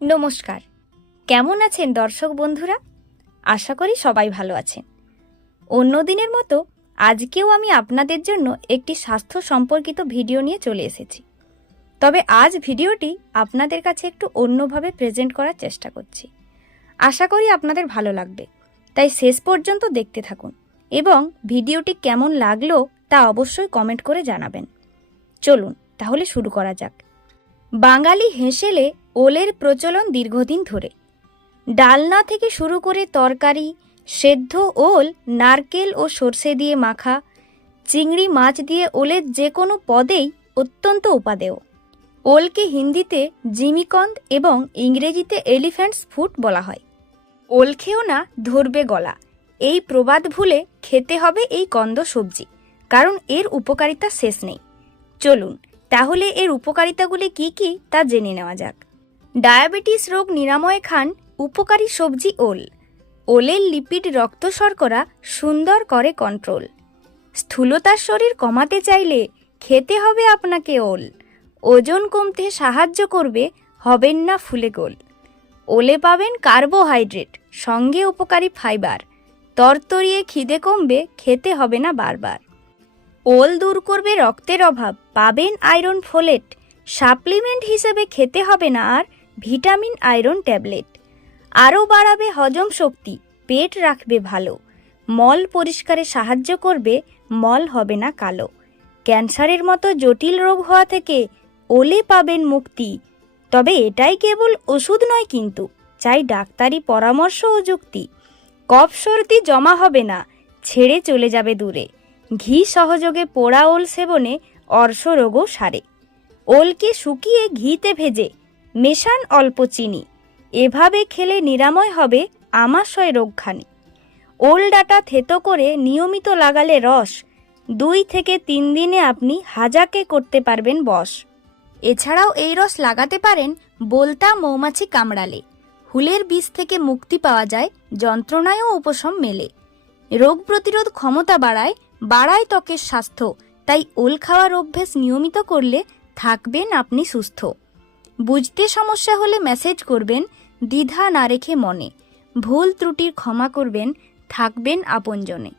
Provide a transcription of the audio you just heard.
নমস্কার। কেমন আছেন দর্শক বন্ধুরা? আশা করি সবাই ভালো আছেন। অন্য দিনের মতো আজকেও আমি আপনাদের জন্য একটি স্বাস্থ্য সম্পর্কিত ভিডিও নিয়ে চলে এসেছি। তবে আজ ভিডিওটি আপনাদের কাছে একটু অন্যভাবে প্রেজেন্ট করার চেষ্টা করছি। আশা করি আপনাদের ভালো লাগবে। তাই শেষ পর্যন্ত দেখতে থাকুন এবং ভিডিওটি কেমন লাগল তা অবশ্যই কমেন্ট করে জানাবেন। চলুন, তাহলে শুরু করা যাক। বাঙালি হেঁসেলে ওলের প্রচলন দীর্ঘদিন ধরে। ডালনা থেকে শুরু করে তরকারি, সেদ্ধ ওল, নারকেল ও সর্ষে দিয়ে মাখা, চিংড়ি মাছ দিয়ে ওলের যে কোনো পদেই অত্যন্ত উপাদেয়। ওলকে হিন্দিতে জিমিকন্দ এবং ইংরেজিতে এলিফ্যান্টস ফুড বলা হয়। ওল খেও না, ধরবে গলা। এই প্রবাদ ভুলে খেতে হবে এই কন্দ সবজি, কারণ এর উপকারিতা শেষ নেই। চলুন, তাহলে এর উপকারিতাগুলি কি কি তা জেনে নেওয়া যাক। ডায়াবেটিস রোগ নিরাময় খান উপকারী সবজি ওল। ওলের লিপিড রক্ত শর্করা সুন্দর করে কন্ট্রোল স্থূলতার শরীর কমাতে চাইলে খেতে হবে আপনাকে ওল। ওজন কমতে সাহায্য করবে, হবেন না ফুলে গোল। ওলে পাবেন কার্বোহাইড্রেট, সঙ্গে উপকারী ফাইবার। তরতরিয়ে খিদে কমবে, খেতে হবে না বারবার। ওল দূর করবে রক্তের অভাব, পাবেন আয়রন ফোলেট। সাপ্লিমেন্ট হিসেবে খেতে হবে না আর ভিটামিন আয়রন ট্যাবলেট। আরও বাড়াবে হজম শক্তি, পেট রাখবে ভালো, মল পরিষ্কারে সাহায্য করবে, মল হবে না কালো। ক্যান্সারের মতো জটিল রোগ হওয়া থেকে ওলে পাবেন মুক্তি। তবে এটাই কেবল ওষুধ নয় কিন্তু, চাই ডাক্তারি পরামর্শ ও যুক্তি। কফ সর্দি জমা হবে না, ছেড়ে চলে যাবে দূরে। ঘি সহযোগে পোড়া ওল সেবনে অর্শ রোগও সারে। ওলকে শুকিয়ে ঘিতে ভেজে মেশান অল্প চিনি। এভাবে খেলে নিরাময় হবে আমাশয় রোগখানি। ওল ডাটা থেতো করে নিয়মিত লাগালে রস। দুই থেকে তিন দিনে আপনি হাজাকে করতে পারবেন বশ এছাড়াও এই রস লাগাতে পারেন বলতা মৌমাছি কামড়ালে। হুলের বিষ থেকে মুক্তি পাওয়া যায় যন্ত্রণায়ও উপশম মেলে। রোগ প্রতিরোধ ক্ষমতা বাড়ায় বাড়ায় ত্বকের স্বাস্থ্য। তাই ওল খাওয়ার অভ্যেস নিয়মিত করলে থাকবেন আপনি সুস্থ। বুঝতে সমস্যা হলে মেসেজ করবেন, দ্বিধা না রেখে মনে। ভুল ত্রুটির ক্ষমা করবেন, থাকবেন আপনজনে।